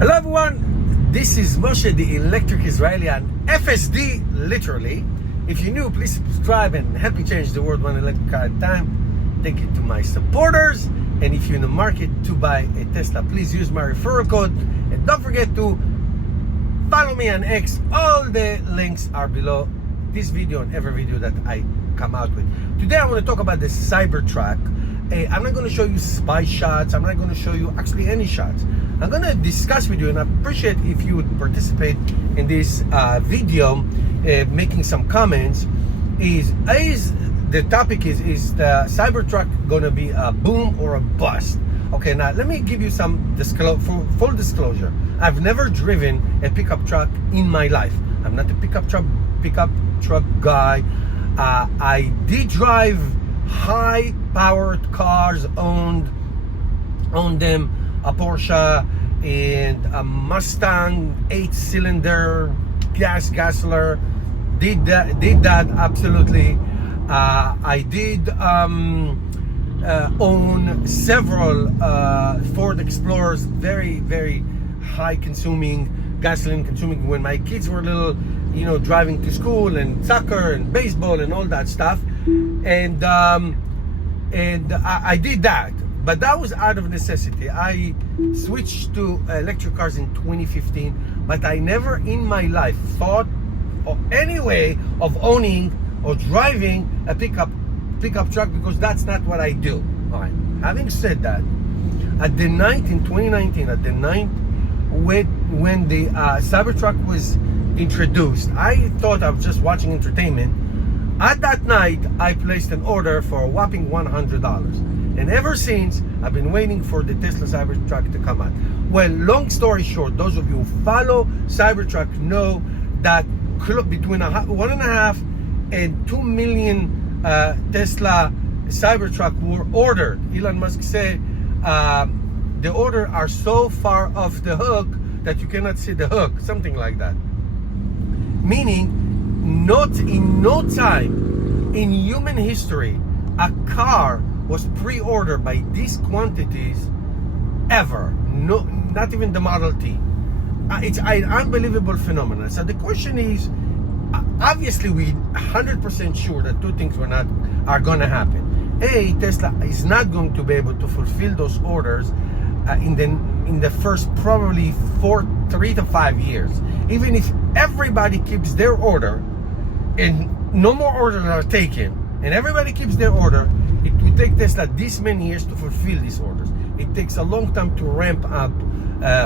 Hello everyone, this is Moshe, the electric Israeli, and FSD literally. If you're new, please subscribe and help me change the world one electric car at a time. Thank you to my supporters. And if you're in the market to buy a Tesla, please use my referral code. And don't forget to follow me on X. All the links are below this video and every video that I come out with. Today I want to talk about the Cybertruck. I'm not going to show you spy shots. I'm not going to show you actually any shots. I'm going to discuss with you, and I appreciate if you would participate in this video, making some comments. The topic is the Cybertruck going to be a boom or a bust? Okay, now let me give you some full disclosure. I've never driven a pickup truck in my life. I'm not a pickup truck guy. I did drive high-powered cars, owned them, a Porsche and a Mustang 8-cylinder gasler. Did that absolutely. I did own several Ford Explorers, very high consuming, gasoline consuming, when my kids were little, driving to school and soccer and baseball and all that stuff. And I did that, but that was out of necessity. I switched to electric cars in 2015, but I never in my life thought of any way of owning or driving a pickup truck, because that's not what I do. All right. Having said that, in 2019, at the night when the Cybertruck was introduced, I thought I was just watching entertainment. At that night, I placed an order for a whopping $100. And ever since, I've been waiting for the Tesla Cybertruck to come out. Well, long story short, those of you who follow Cybertruck know that between 1.5 and 2 million Tesla Cybertruck were ordered. Elon Musk said the order are so far off the hook that you cannot see the hook, something like that. Meaning, not in no time in human history a car was pre-ordered by these quantities ever. No, not even the Model T. It's an unbelievable phenomenon. So the question is, obviously we 100% sure that two things are going to happen. A, Tesla is not going to be able to fulfill those orders in the first probably 3 to 5 years. Even if everybody keeps their order and no more orders are taken and everybody keeps their order, it will take Tesla this many years to fulfill these orders. It takes a long time to ramp up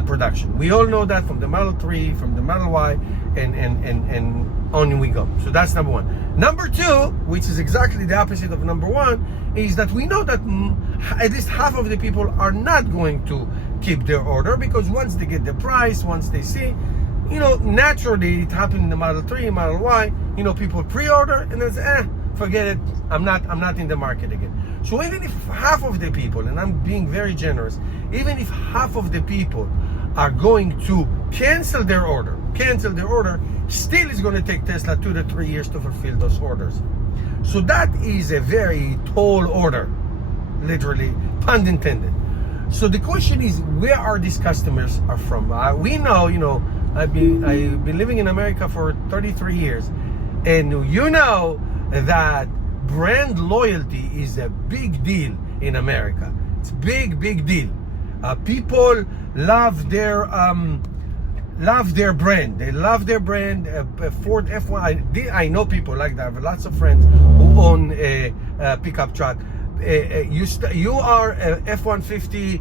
production. We all know that from the Model 3, from the Model Y, and on we go. So that's number one. Number two, which is exactly the opposite of number one, is that we know that at least half of the people are not going to keep their order, because once they get the price, once they see, naturally it happened in the Model 3, Model Y, people pre-order and then say, forget it, I'm not in the market again. So even if half of the people, and I'm being very generous, even if half of the people are going to cancel their order, still is going to take Tesla 2 to 3 years to fulfill those orders. So that is a very tall order, literally, pun intended. So the question is, where are these customers are from? We know, I've been living in America for 33 years, and that brand loyalty is a big deal in America. It's big deal. People love their brand. They love their brand. Ford F1. I know people like that. I have lots of friends who own a pickup truck. You are a F-150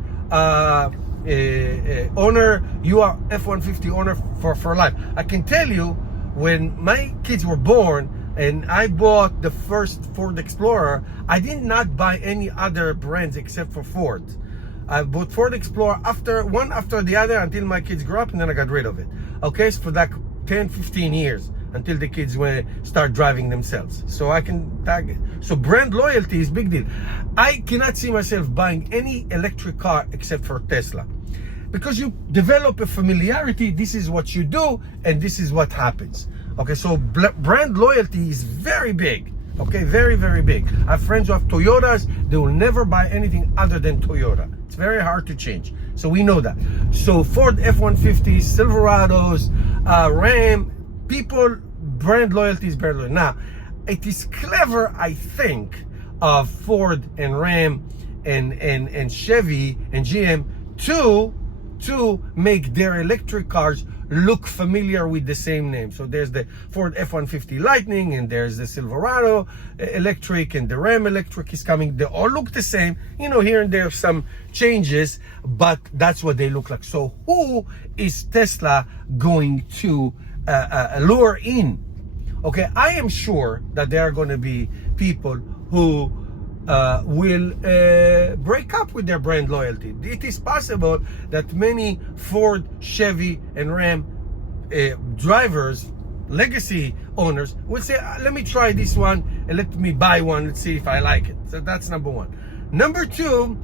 owner. You are F-150 owner for life. I can tell you, when my kids were born and I bought the first Ford Explorer, I did not buy any other brands except for Ford. I bought Ford Explorer one after the other until my kids grew up, and then I got rid of it. Okay, so for like 10-15 years until the kids start driving themselves. So I can tag it. So brand loyalty is big deal. I cannot see myself buying any electric car except for Tesla, because you develop a familiarity. This is what you do, and this is what happens. Okay, so brand loyalty is very big. Okay, very, very big. I have friends who have Toyotas. They will never buy anything other than Toyota. It's very hard to change. So we know that. So Ford F-150s, Silverados, Ram, people, brand loyalty is brand loyalty. Now, it is clever, I think, of Ford and Ram and Chevy and GM to make their electric cars look familiar with the same name. So there's the Ford F-150 Lightning, and there's the Silverado electric, and the Ram electric is coming. They all look the same. You know, here and there some changes, but that's what they look like. So who is Tesla going to lure in? Okay, I am sure that there are going to be people who will break up with their brand loyalty. It is possible that many Ford, Chevy, and Ram drivers, legacy owners, will say, let me try this one and let me buy one. Let's see if I like it. So that's number one. Number two,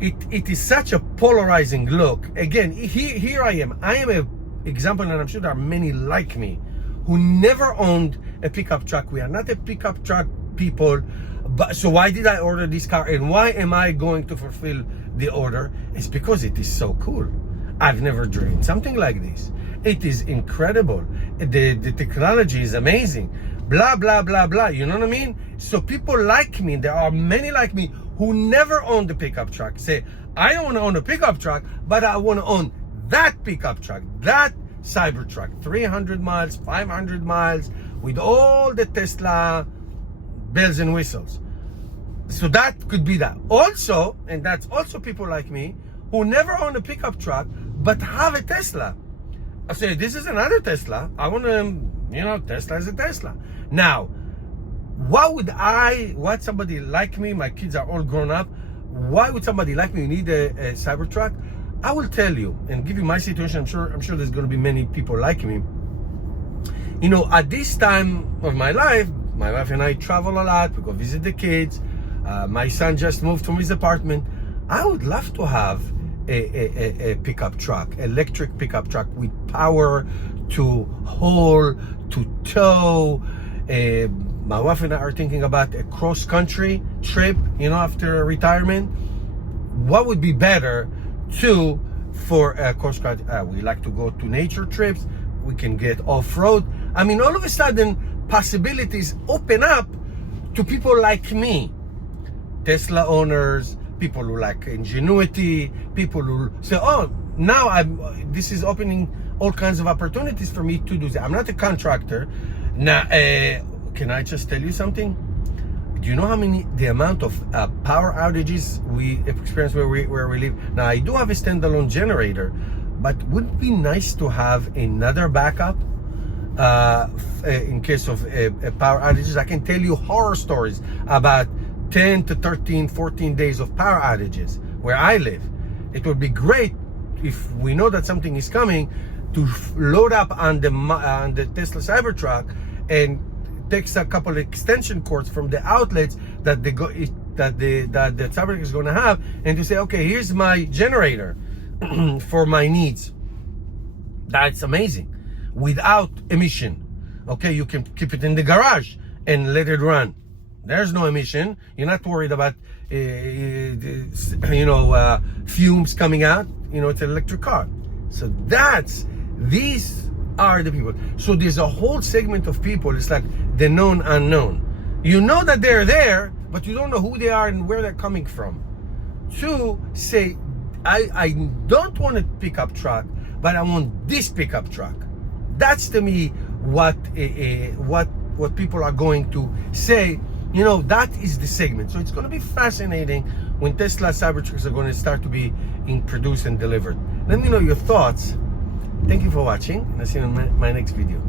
it is such a polarizing look. Again, here I am. I am an example, and I'm sure there are many like me who never owned a pickup truck. We are not a pickup truck people. But so why did I order this car, and why am I going to fulfill the order? It's because it is so cool. I've never dreamed something like this. It is incredible. The technology is amazing. Blah, blah, blah, blah. You know what I mean? So people like me, there are many like me who never owned a pickup truck, say, I don't want to own a pickup truck, but I want to own that pickup truck, that Cybertruck, 300 miles, 500 miles, with all the Tesla bells and whistles. So that could be that. Also, and that's also people like me who never own a pickup truck but have a Tesla. I say, this is another Tesla. I want to, Tesla is a Tesla. Now, what somebody like me, my kids are all grown up, why would somebody like me need a Cybertruck? I will tell you and give you my situation. I'm sure there's going to be many people like me. You know, at this time of my life, my wife and I travel a lot. We go visit the kids. My son just moved from his apartment. I would love to have a pickup truck, electric pickup truck with power to haul, to tow. My wife and I are thinking about a cross-country trip, after retirement. What would be better for a cross-country? We like to go to nature trips. We can get off-road. I mean, all of a sudden, possibilities open up to people like me, Tesla owners, people who like ingenuity, people who say, oh, now this is opening all kinds of opportunities for me to do that. I'm not a contractor. Now, can I just tell you something? Do you know the amount of power outages we experience where we live? Now, I do have a standalone generator, but would it be nice to have another backup in case of power outages? I can tell you horror stories about 10 to 13, 14 days of power outages where I live. It would be great if we know that something is coming to load up on the Tesla Cybertruck and takes a couple of extension cords from the outlets that the Cybertruck is going to have, and to say, okay, here's my generator for my needs. That's amazing. Without emission. Okay, you can keep it in the garage and let it run. There's no emission. You're not worried about fumes coming out. It's an electric car. So these are the people. So there's a whole segment of people. It's like the known unknown. You know that they're there, but you don't know who they are and where they're coming from. To say, I don't want a pickup truck, but I want this pickup truck. That's to me what people are going to say. That is the segment. So it's going to be fascinating when Tesla Cybertrucks are going to start to be produced and delivered. Let me know your thoughts. Thank you for watching, and I'll see you in my next video.